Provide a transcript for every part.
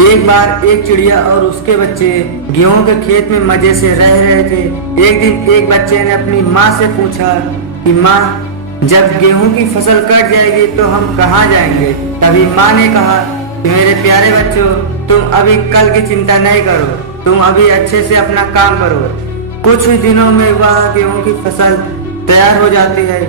एक बार एक चिड़िया और उसके बच्चे गेहूं के खेत में मजे से रह रहे थे। एक दिन एक बच्चे ने अपनी माँ से पूछा कि माँ, जब गेहूं की फसल कट जाएगी तो हम कहाँ जाएंगे। तभी माँ ने कहा कि मेरे प्यारे बच्चों, तुम अभी कल की चिंता नहीं करो, तुम अभी अच्छे से अपना काम करो। कुछ ही दिनों में वह गेहूं की फसल तैयार हो जाती है।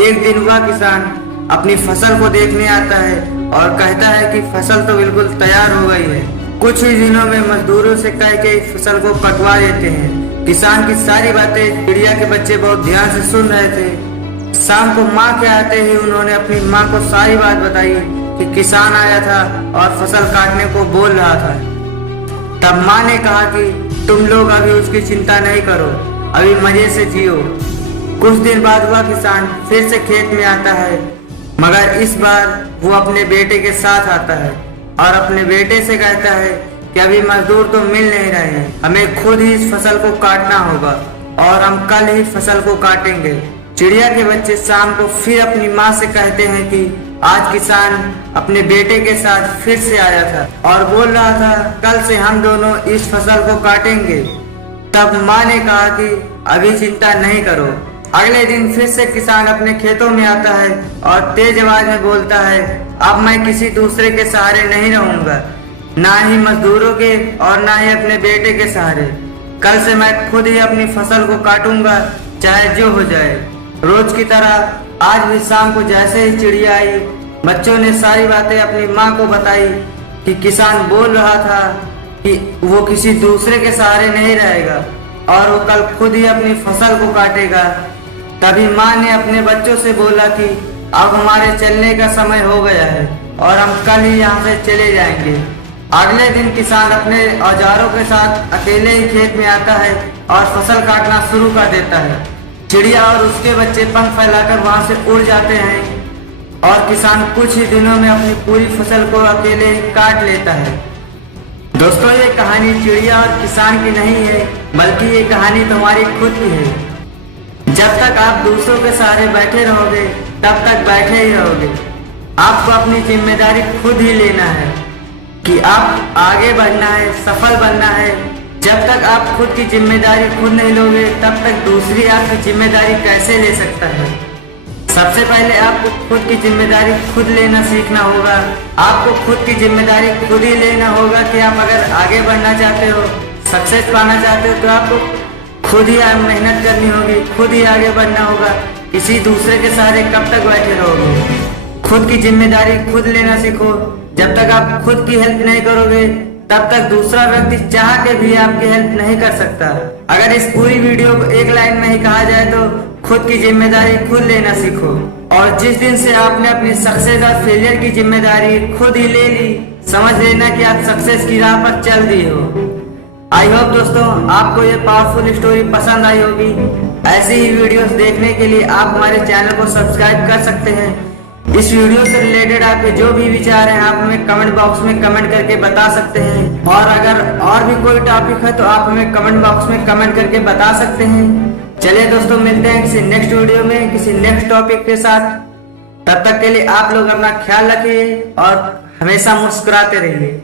एक दिन वह किसान अपनी फसल को देखने आता है और कहता है कि फसल तो बिल्कुल तैयार हो गई है। कुछ ही दिनों में मजदूरों से कह के इस फसल को कटवा देते हैं। किसान की सारी बातें चिड़िया के बच्चे बहुत ध्यान से सुन रहे थे। शाम को माँ के आते ही उन्होंने अपनी माँ को सारी बात बताई कि किसान आया था और फसल काटने को बोल रहा था। तब माँ ने कहा कि तुम लोग अभी उसकी चिंता नहीं करो, अभी मजे से जियो। कुछ दिन बाद वह किसान फिर से खेत में आता है, मगर इस बार वो अपने बेटे के साथ आता है और अपने बेटे से कहता है कि अभी मजदूर तो मिल नहीं रहे हैं, हमें खुद ही इस फसल को काटना होगा और हम कल ही फसल को काटेंगे। चिड़िया के बच्चे शाम को फिर अपनी माँ से कहते हैं कि आज किसान अपने बेटे के साथ फिर से आया था और बोल रहा था कल से हम दोनों इस फसल को काटेंगे। तब माँ ने कहा कि अभी चिंता नहीं करो। अगले दिन फिर से किसान अपने खेतों में आता है और तेज आवाज में बोलता है, अब मैं किसी दूसरे के सहारे नहीं रहूंगा, ना ही मजदूरों के और ना ही अपने बेटे के सहारे। कल से मैं खुद ही अपनी फसल को काटूंगा, चाहे जो हो जाए। रोज की तरह आज भी शाम को जैसे ही चिड़िया आई, बच्चों ने सारी बातें अपनी माँ को बताई कि किसान बोल रहा था कि वो किसी दूसरे के सहारे नहीं रहेगा और वो कल खुद ही अपनी फसल को काटेगा। तभी माँ ने अपने बच्चों से बोला कि अब हमारे चलने का समय हो गया है और हम कल ही यहाँ से चले जाएंगे। अगले दिन किसान अपने औजारों के साथ अकेले ही खेत में आता है और फसल काटना शुरू कर देता है। चिड़िया और उसके बच्चे पंख फैलाकर वहां से उड़ जाते हैं और किसान कुछ ही दिनों में अपनी पूरी फसल को अकेले ही काट लेता है। दोस्तों, ये कहानी चिड़िया और किसान की नहीं है, बल्कि ये कहानी तुम्हारी खुद की है। जब तक आप दूसरों के सहारे बैठे रहोगे तब तक बैठे ही रहोगे। आपको अपनी जिम्मेदारी खुद ही लेना है कि आप आगे बढ़ना है, सफल बनना है। जब तक आप खुद की जिम्मेदारी खुद नहीं लोगे तब तक दूसरी आपकी जिम्मेदारी कैसे ले सकता है। सबसे पहले आपको खुद की जिम्मेदारी खुद लेना सीखना होगा। आपको खुद की जिम्मेदारी खुद ही लेना होगा कि आप अगर आगे बढ़ना चाहते हो, सक्सेस पाना चाहते हो, तो आपको खुद ही मेहनत करनी होगी, खुद ही आगे बढ़ना होगा। किसी दूसरे के सहारे कब तक बैठे रहोगे। खुद की जिम्मेदारी खुद लेना सीखो। जब तक आप खुद की हेल्प नहीं करोगे तब तक दूसरा व्यक्ति चाह के भी आपकी हेल्प नहीं कर सकता। अगर इस पूरी वीडियो को एक लाइन में ही कहा जाए तो खुद की जिम्मेदारी खुद लेना सीखो। और जिस दिन से आपने अपनी सक्सेस और फेलियर की जिम्मेदारी खुद ही ले ली, समझ लेना कि आप सक्सेस की राह पर चल दिए हो। आई होप दोस्तों आपको ये पावरफुल स्टोरी पसंद आई होगी। ऐसी ही वीडियोस देखने के लिए आप हमारे चैनल को सब्सक्राइब कर सकते हैं। इस वीडियो से रिलेटेड आपके जो भी विचार हैं आप हमें कमेंट बॉक्स में कमेंट करके बता सकते हैं। और अगर और भी कोई टॉपिक है तो आप हमें कमेंट बॉक्स में कमेंट करके बता सकते हैं। चलिए दोस्तों, मिलते हैं किसी नेक्स्ट वीडियो में किसी नेक्स्ट टॉपिक के साथ। तब तक के लिए आप लोग अपना ख्याल रखिए और हमेशा मुस्कुराते रहिए।